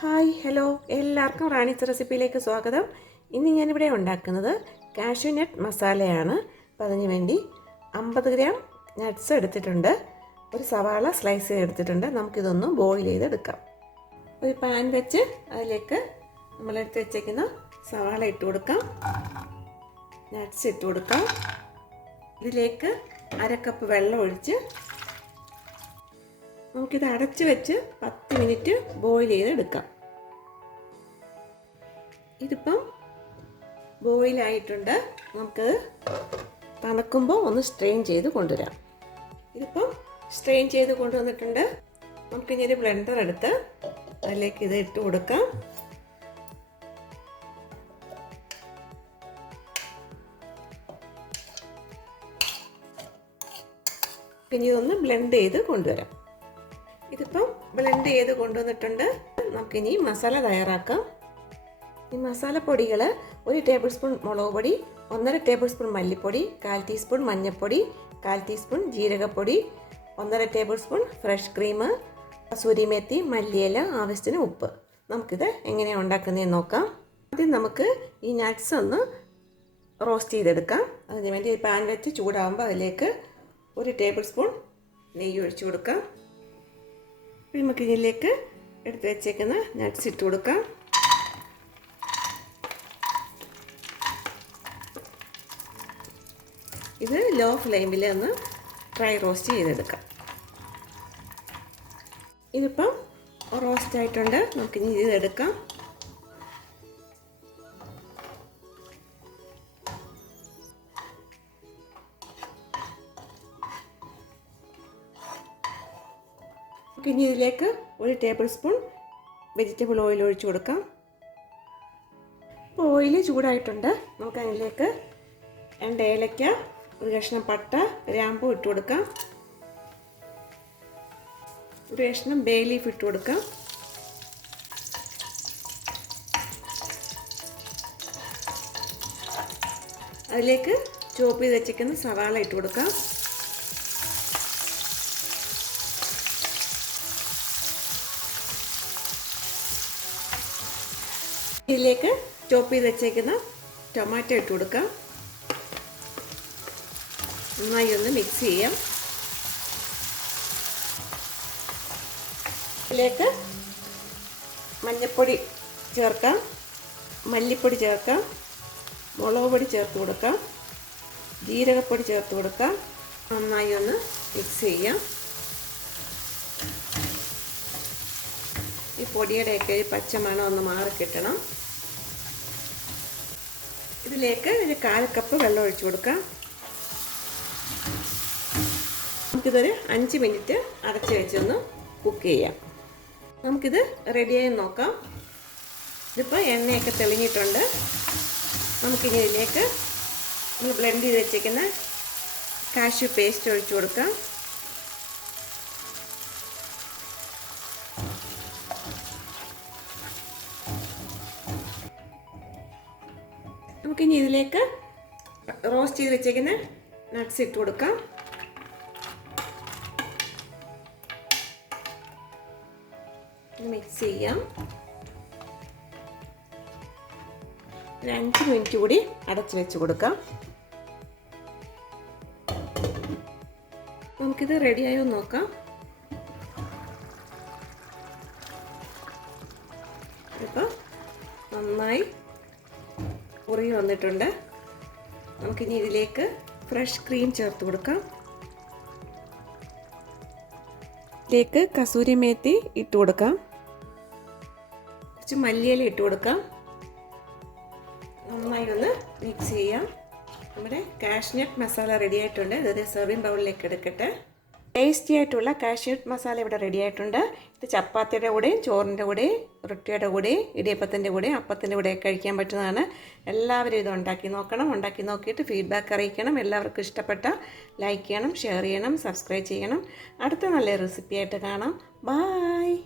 Hi hello എല്ലാവർക്കും റാണീസ് റെസിപ്പിയിലേക്ക് സ്വാഗതം. ഇന്ന് ഞാനിവിടെ ഉണ്ടാക്കുന്നത് കാഷ്യൂനട്ട് മസാലയാണ്. അപ്പോൾ അതിന് വേണ്ടി 50 ഗ്രാം നട്ട്സ് എടുത്തിട്ടുണ്ട്, ഒരു സവാള സ്ലൈസ് ചെയ്തെടുത്തിട്ടുണ്ട്. നമുക്കിതൊന്ന് ബോയിൽ ചെയ്തെടുക്കാം. ഒരു പാൻ വെച്ച് അതിലേക്ക് നമ്മളെടുത്ത് വെച്ചേക്കുന്ന സവാള ഇട്ട് കൊടുക്കാം, നട്ട്സ് ഇട്ട് കൊടുക്കാം. ഇതിലേക്ക് 1/2 കപ്പ് വെള്ളം ഒഴിച്ച് നമുക്കിത് അടച്ച് വെച്ച് 10 മിനിറ്റ് ബോയിൽ ചെയ്തെടുക്കാം. ഇതിപ്പം ബോയിലായിട്ടുണ്ട്. നമുക്കത് തണുക്കുമ്പോൾ ഒന്ന് സ്ട്രെയിൻ ചെയ്ത് കൊണ്ടുവരാം. ഇതിപ്പം സ്ട്രെയിൻ ചെയ്ത് കൊണ്ടുവന്നിട്ടുണ്ട്. നമുക്കിനി ഒരു ബ്ലെൻഡർ എടുത്ത് അതിലേക്ക് ഇത് ഇട്ട് കൊടുക്കാം. ഇനി ഇതൊന്ന് ബ്ലെൻഡ് ചെയ്ത് കൊണ്ടുവരാം. ഇതിപ്പം ബ്ലെൻഡ് ചെയ്ത് കൊണ്ടുവന്നിട്ടുണ്ട്. നമുക്കിനി മസാല തയ്യാറാക്കാം. ഈ മസാലപ്പൊടികൾ 1 ടേബിൾ സ്പൂൺ മുളക് പൊടി, 1.5 ടേബിൾ സ്പൂൺ മല്ലിപ്പൊടി, 1/4 ടീസ്പൂൺ മഞ്ഞൾപ്പൊടി, 1/4 ടീസ്പൂൺ ജീരകപ്പൊടി, 1.5 ടേബിൾ സ്പൂൺ ഫ്രഷ് ക്രീം, കസൂരിമെത്തി, മല്ലിയില, ആവശ്യത്തിന് ഉപ്പ്. നമുക്കിത് എങ്ങനെയാണ് ഉണ്ടാക്കുന്നതെന്ന് നോക്കാം. ആദ്യം നമുക്ക് ഈ നട്ട്സ് ഒന്ന് റോസ്റ്റ് ചെയ്തെടുക്കാം. അതിന് വേണ്ടി ഒരു പാൻ വെച്ച് ചൂടാകുമ്പോൾ അതിലേക്ക് 1 ടേബിൾ സ്പൂൺ നെയ്യ് ഒഴിച്ചു കൊടുക്കാം. നമുക്ക് ഇതിലേക്ക് എടുത്ത് വെച്ചേക്കുന്ന നട്ട്സ് ഇട്ട് കൊടുക്കാം. ഇത് ലോ ഫ്ലെയിമിൽ ഒന്ന് ഡ്രൈ റോസ്റ്റ് ചെയ്തെടുക്കാം. ഇതിപ്പം റോസ്റ്റ് ആയിട്ടുണ്ട്. നമുക്കിനി ഇത് എടുക്കാം. ഇനി ഇതിലേക്ക് 1 ടേബിൾ സ്പൂൺ വെജിറ്റബിൾ ഓയിൽ ഒഴിച്ചു കൊടുക്കാം. ഇപ്പോൾ ഓയിൽ ചൂടായിട്ടുണ്ട്. നമുക്ക് അതിലേക്ക് 2 ഏലക്ക, 1 കഷ്ണം പട്ട, ഗ്രാമ്പൂ ഇട്ട് കൊടുക്കാം. 1 കഷ്ണം ബേ ലീഫ് ഇട്ട് കൊടുക്കാം. അതിലേക്ക് ചോപ്പ് ചെയ്ത് വെച്ചിരിക്കുന്ന സവാള ഇട്ട് കൊടുക്കാം. ഇതിലേക്ക് ചോപ്പ് ചെയ്ത് വെച്ചേക്കുന്ന ടൊമാറ്റോ ഇട്ട് കൊടുക്കാം. നന്നായി ഒന്ന് മിക്സ് ചെയ്യാം. ഇതിലേക്ക് മഞ്ഞൾപ്പൊടി ചേർക്കാം, മല്ലിപ്പൊടി ചേർക്കാം, മുളക് പൊടി ചേർത്ത് കൊടുക്കാം, ജീരകപ്പൊടി ചേർത്ത് കൊടുക്കാം. നന്നായി ഒന്ന് മിക്സ് ചെയ്യാം. ഈ പൊടിയുടെയൊക്കെ പച്ചമണം ഒന്ന് മാറി കിട്ടണം. ഇതിലേക്ക് ഒരു 1/4 കപ്പ് വെള്ളം ഒഴിച്ചു കൊടുക്കാം. നമുക്കിതൊരു 5 മിനിറ്റ് അടച്ച് വെച്ചൊന്ന് കുക്ക് ചെയ്യാം. നമുക്കിത് റെഡിയായി നോക്കാം. ഇതിപ്പോൾ എണ്ണയൊക്കെ തെളിഞ്ഞിട്ടുണ്ട്. നമുക്കിനി ഇതിലേക്ക് നമ്മൾ ബ്ലെൻഡ് ചെയ്ത് വെച്ചേക്കുന്ന കാഷ്യൂ പേസ്റ്റ് ഒഴിച്ചു കൊടുക്കാം. നമുക്കിനി ഇതിലേക്ക് റോസ്റ്റ് ചെയ്ത് വെച്ചേക്കുന്ന നട്ട്സ് ഇട്ട് കൊടുക്കാം. മിക്സ് ചെയ്യാം. 5 മിനിറ്റ് കൂടി അടച്ച് വെച്ച് കൊടുക്കാം. നമുക്കിത് റെഡിയായോ നോക്കാം. ഇപ്പോൾ നന്നായി കുറി വന്നിട്ടുണ്ട്. നമുക്കിനി ഇതിലേക്ക് ഫ്രഷ് ക്രീം ചേർത്ത് കൊടുക്കാം. ഇതിലേക്ക് കസൂരിമേത്തി ഇട്ട് കൊടുക്കാം. കുറച്ച് മല്ലിയില ഇട്ട് കൊടുക്കാം. നന്നായി ഒന്ന് മിക്സ് ചെയ്യാം. നമ്മുടെ കാഷ്യൂനട്ട് മസാല റെഡി ആയിട്ടുണ്ട്. ഇതൊരു സെർവിങ് ബൗളിലേക്ക് എടുക്കട്ടെ. ടേസ്റ്റി ആയിട്ടുള്ള കാഷ്യൂനട്ട് മസാല ഇവിടെ റെഡി ആയിട്ടുണ്ട്. ഇത് ചപ്പാത്തിയുടെ കൂടെയും ചോറിൻ്റെ കൂടെയും റൊട്ടിയുടെ കൂടെയും ഇടിയപ്പത്തിൻ്റെ കൂടെയും അപ്പത്തിൻ്റെ കൂടെയൊക്കെ കഴിക്കാൻ പറ്റുന്നതാണ്. എല്ലാവരും ഇത് ഉണ്ടാക്കി നോക്കണം. ഉണ്ടാക്കി നോക്കിയിട്ട് ഫീഡ്ബാക്ക് അറിയിക്കണം. എല്ലാവർക്കും ഇഷ്ടപ്പെട്ട ലൈക്ക് ചെയ്യണം, ഷെയർ ചെയ്യണം, സബ്സ്ക്രൈബ് ചെയ്യണം. അടുത്ത നല്ല റെസിപ്പിയായിട്ട് കാണാം. ബായ്.